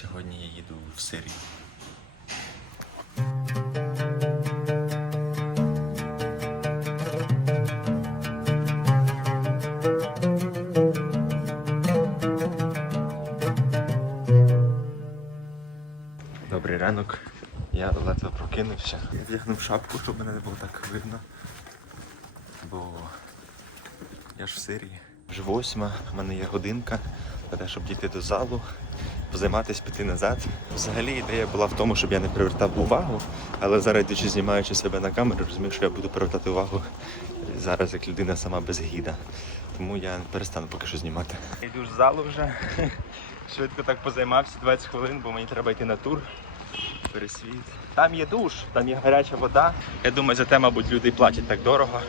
Сьогодні я їду в Сирію. Добрий ранок. Я ледве прокинувся. Я вдягнув шапку, щоб мене не було так видно. Бо я ж в Сирії. Вже восьма, в мене є годинка на те, щоб дійти до залу, позайматися, піти назад. Взагалі ідея була в тому, щоб я не привертав увагу, але зараз йдучи знімаючи себе на камеру, розумію, що я буду привертати увагу зараз як людина сама без гіда. Тому я перестану поки що знімати. Йду з залу вже. Швидко так позаймався 20 хвилин, бо мені треба йти на тур. Пересвіт. Там є душ, там є гаряча вода. Я думаю, за те, мабуть, люди платять так дорого.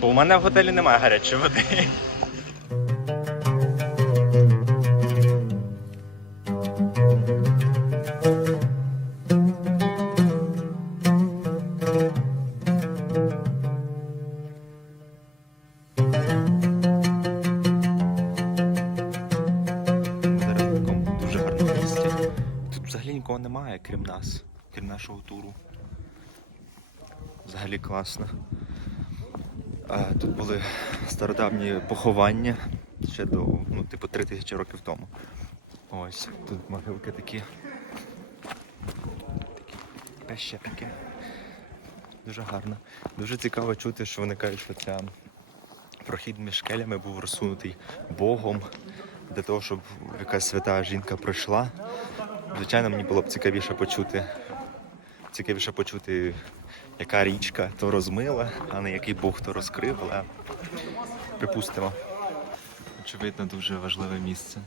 Бо у мене в готелі немає гарячої води. Нікого немає, крім нас, крім нашого туру. Взагалі класно. Тут були стародавні поховання ще до, ну, типу, три тисячі років тому. Ось, тут могилки такі. Такі пещерки. Дуже гарно. Дуже цікаво чути, що вони кажуть, що ця прохід між скелями був розсунутий Богом для того, щоб якась свята жінка пройшла. Звичайно, мені було б цікавіше почути, цікавіше почути, яка річка то розмила, а не який Бог то розкрив, але припустимо. Очевидно, дуже важливе місце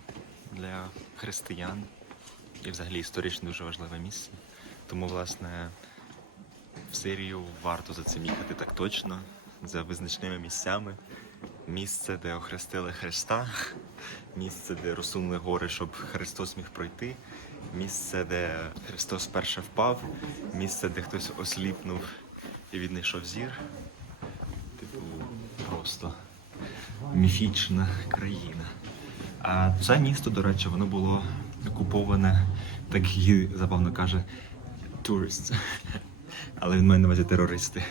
для християн і взагалі історично дуже важливе місце. Тому, власне, в Сирію варто за цим їхати так точно, за визначними місцями. Місце, де охрестили Христа, місце, де розсунули гори, щоб Христос міг пройти, місце, де Христос перше впав, місце, де хтось осліпнув і віднайшов зір. Типу, просто міфічна країна. А це місто, до речі, воно було окуповане, так її забавно каже, турист. Але він має на увазі терористи.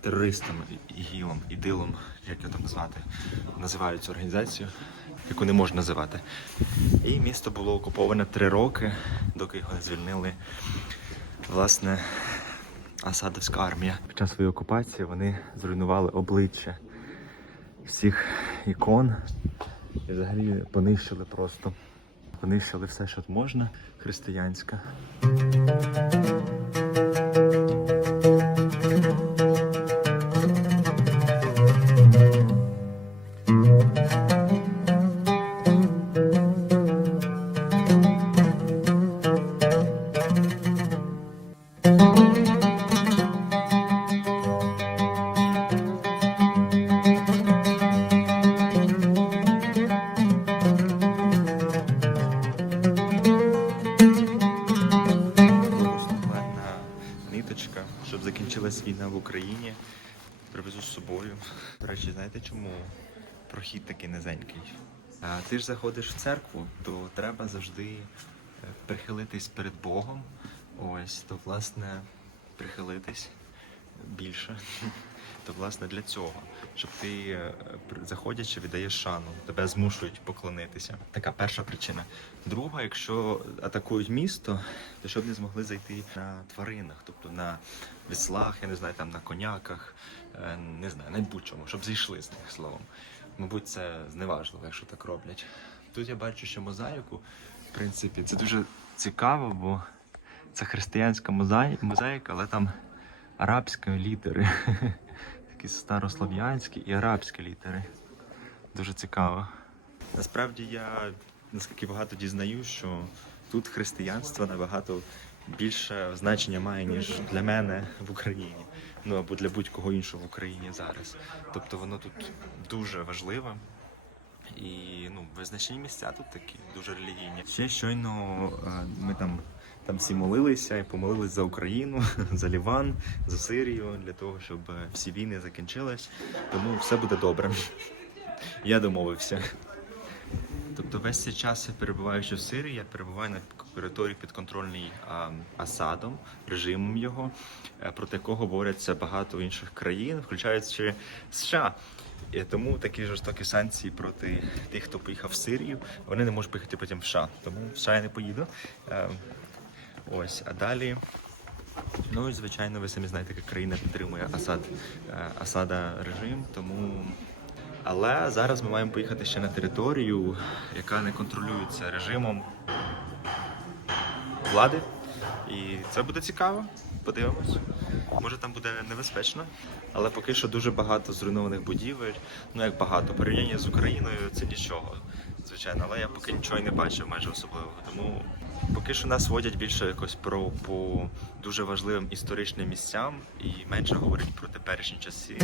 Терористами, ІГІЛом, ідилом, як його там назвати, називають цю організацію, яку не можна називати. І місто було окуповане три роки, доки його звільнили. Власне, Асадовська армія. Під час своєї окупації вони зруйнували обличчя всіх ікон і взагалі понищили просто. Понищили все, що можна, християнське. Привезу з собою. До речі, знаєте чому прохід такий низенький? А ти ж заходиш в церкву, то треба завжди е, прихилитись перед Богом. Ось, то власне прихилитись більше. То власне для цього, щоб ти е, заходячи, віддаєш шану, тебе змушують поклонитися. Така перша причина. Друга, якщо атакують місто, то щоб не змогли зайти на тваринах, тобто на віслах, я не знаю, там на коняках, е, не знаю, на будь-чому, щоб зійшли з них словом. Мабуть, це зневажливо, якщо так роблять. Тут я бачу, що мозаїку, в принципі, це дуже цікаво, бо це християнська мозаї- мозаїка, але там арабські літери. Такі старослов'янські і арабські літери. Дуже цікаво. Насправді я наскільки багато дізнаю, що тут християнство набагато більше значення має, ніж для мене в Україні. Ну або для будь-кого іншого в Україні зараз. Тобто воно тут дуже важливе. І ну, визначені місця тут такі дуже релігійні. Ще щойно е, ми там, там всі молилися і помолились за Україну, за Ліван, за Сирію, для того, щоб е, всі війни закінчились. Тому все буде добре. Я домовився. Тобто весь цей час, перебуваючи в Сирії, я перебуваю на території підконтрольній Асадом, режимом його, е, проти якого борються багато інших країн, включаючи США. І тому такі жорстокі санкції проти тих, хто поїхав в Сирію, вони не можуть поїхати потім в США. Тому в США я не поїду. Ось, а далі. Ну і звичайно, ви самі знаєте, яка країна підтримує Асад, е, Асада режим, тому. Але зараз ми маємо поїхати ще на територію, яка не контролюється режимом влади. І це буде цікаво. Подивимось. Може там буде небезпечно, але поки що дуже багато зруйнованих будівель. Ну як багато. Порівняння з Україною це нічого, звичайно, але я поки нічого і не бачив майже особливого. Тому поки що нас водять більше якось про по дуже важливим історичним місцям і менше говорять про теперішні часи.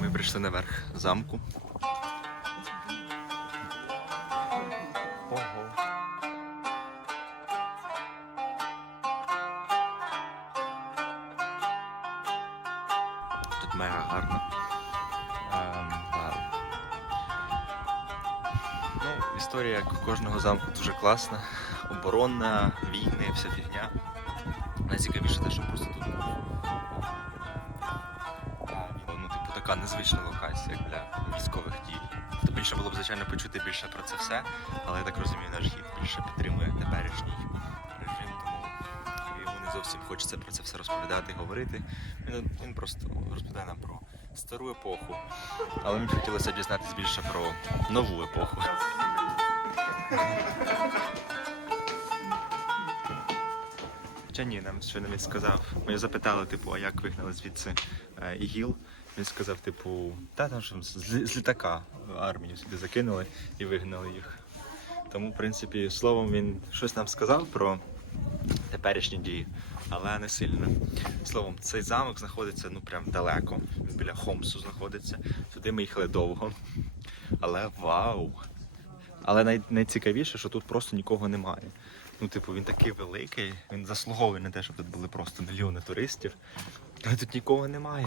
Ми прийшли наверх замку. Тут мега гарно. Ем. Ну, історія кожного замку дуже класна. Оборонна, війни, вся фігня. Найцікавіше те, що просто тут був. Ну, типу, така незвична локація для військових дій. То більше було б, звичайно, почути більше про це все, але я так розумію, наш гід більше підтримує теперішній зовсім хочеться про це все розповідати і говорити. Він, він просто розповідає нам про стару епоху, але мені хотілося дізнатися більше про нову епоху. Хоча ні, нам щойно він сказав. Ми запитали, типу, а як вигнали звідси е, ІГІЛ. Він сказав, типу, та там що з, з літака армію сюди закинули і вигнали їх. Тому, в принципі, словом, він щось нам сказав про теперішні дії, але не сильно. Словом, цей замок знаходиться ну прям далеко. Він біля Хомсу знаходиться. Туди ми їхали довго. Але вау! Але най- найцікавіше, що тут просто нікого немає. Ну, типу, він такий великий, він заслуговує на те, щоб тут були просто мільйони туристів. Але тут нікого немає.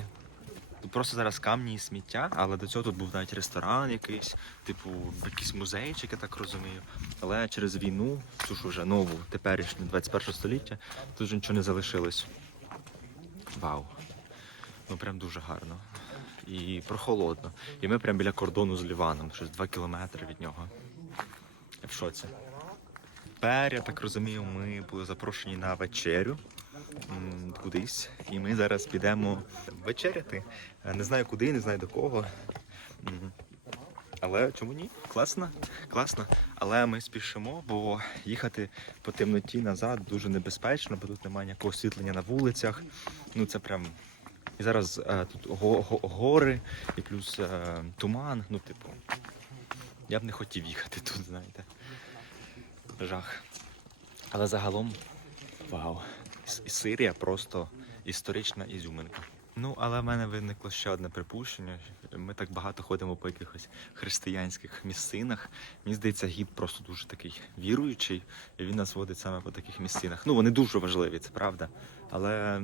Тут просто зараз камні і сміття, але до цього тут був навіть ресторан якийсь, типу, якийсь музейчик, я так розумію. Але через війну, цю ж уже нову, теперішню, 21 століття, тут вже нічого не залишилось. Вау. Ну прям дуже гарно. І прохолодно. І ми прям біля кордону з Ліваном, щось 2 кілометри від нього. Я в шоці. Тепер, я так розумію, ми були запрошені на вечерю кудись. І ми зараз підемо вечеряти. Е, Не знаю куди, не знаю до кого. Але чому ні? Класно, класно. Але ми спішимо, бо їхати по темноті назад дуже небезпечно, бо тут немає ніякого освітлення на вулицях. Ну це прям. І зараз е, тут го- го- гори і плюс е, туман. Ну, типу, я б не хотів їхати тут, знаєте. Жах. Але загалом, вау. Сирія просто історична ізюминка. Ну, але в мене виникло ще одне припущення. Ми так багато ходимо по якихось християнських місцинах. Мені здається, гід просто дуже такий віруючий, і він нас водить саме по таких місцинах. Ну, вони дуже важливі, це правда. Але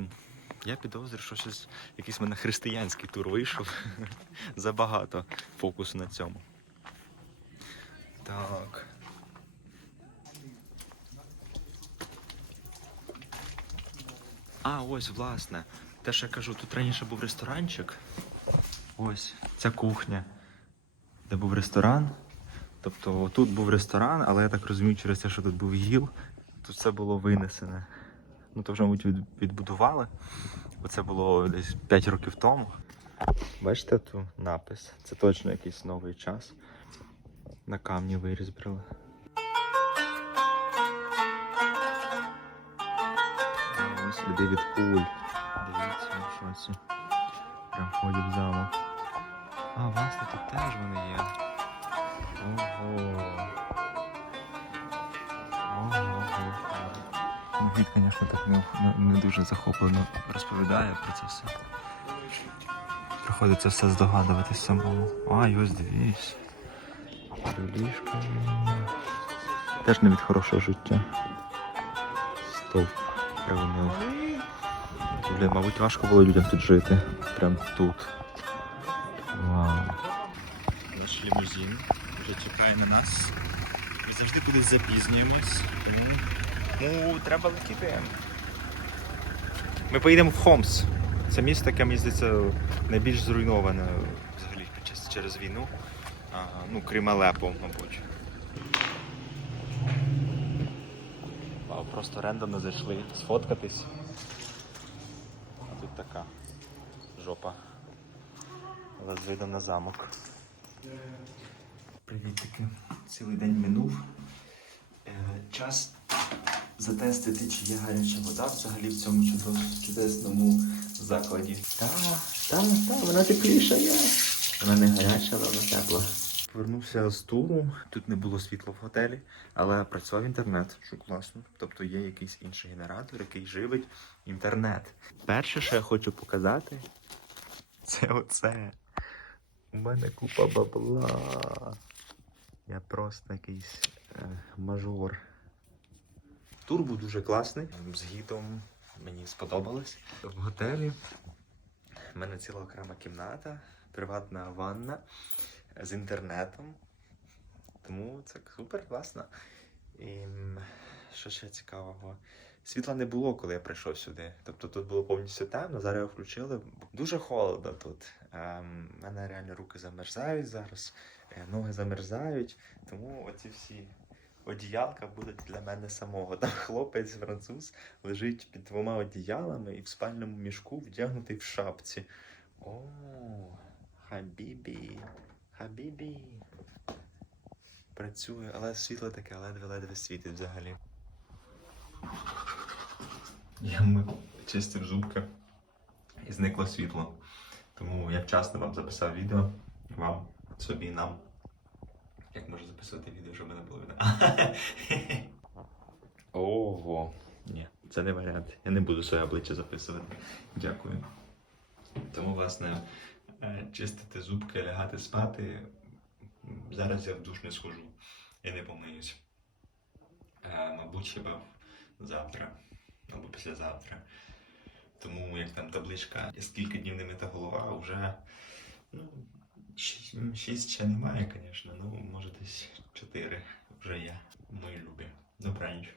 я підозрюю, що щось якийсь мене християнський тур вийшов. Забагато фокусу на цьому. Так. А, ось, власне. Те, що я кажу, тут раніше був ресторанчик. Ось ця кухня, де був ресторан. Тобто тут був ресторан, але я так розумію, через те, що тут був гіл, тут все було винесене. Ну, то вже, мабуть, відбудували. Бо це було десь 5 років тому. Бачите тут напис? Це точно якийсь новий час. На камні вирізбрали. Сліди від куль. Дивіться, в шоці. Прям входять в замок. А, власне, тут теж вони є. Ого. Ого. Гід, звісно, так не, не, дуже захоплено розповідає про це все. приходиться все здогадуватись самому. А, і ось дивись. Теж не від хорошого життя. Стовп привинив. Блін, мабуть, важко було людям тут жити. Прям тут. Вау. Наш лімузин вже чекає на нас. Ми завжди кудись запізнюємось. Тому, тому треба летіти. Ми поїдемо в Хомс. Це місто, яке мені здається найбільш зруйноване взагалі під час- через війну. А, ну, крім Алепо, мабуть. Вау, просто рендомно зайшли сфоткатись. А тут така жопа. Але з видом на замок. Привітики. Цілий день минув. Е, час затестити, чи є гаряча вода взагалі в цьому чудесному закладі. Та, та, та, вона тепліша є. Вона не гаряча, але вона тепла. Повернувся з туру. Тут не було світла в готелі, але працював інтернет, що класно. Тобто є якийсь інший генератор, який живить інтернет. Перше, що я хочу показати, це оце. У мене купа бабла. Я просто якийсь е, мажор. Тур був дуже класний. З гідом мені сподобалось. В готелі в мене ціла окрема кімната, приватна ванна з інтернетом. Тому це супер класно. І що ще цікавого? Світла не було, коли я прийшов сюди. Тобто тут було повністю темно, зараз його включили. Дуже холодно тут. Ем, У мене реально руки замерзають зараз, е, ноги замерзають. Тому оці всі одіялка будуть для мене самого. Там хлопець француз лежить під двома одіялами і в спальному мішку вдягнутий в шапці. О, хабібі, хабібі. Працює, але світло таке ледве-ледве світить взагалі. Я ми чистив зубки і зникло світло. Тому я вчасно вам записав відео. Вам, собі, нам. Як можу записувати відео, щоб мене було видно? Ого. Ні, це не варіант. Я не буду своє обличчя записувати. Дякую. Тому, власне, чистити зубки, лягати спати. Зараз я в душ не схожу і не помиюсь. Е, Мабуть, хіба завтра або післязавтра. Тому як там табличка, скільки днів не мита голова, вже ну, шість, м, шість ще немає, звісно. Ну, може десь чотири вже є. Мої любі. Добраніч.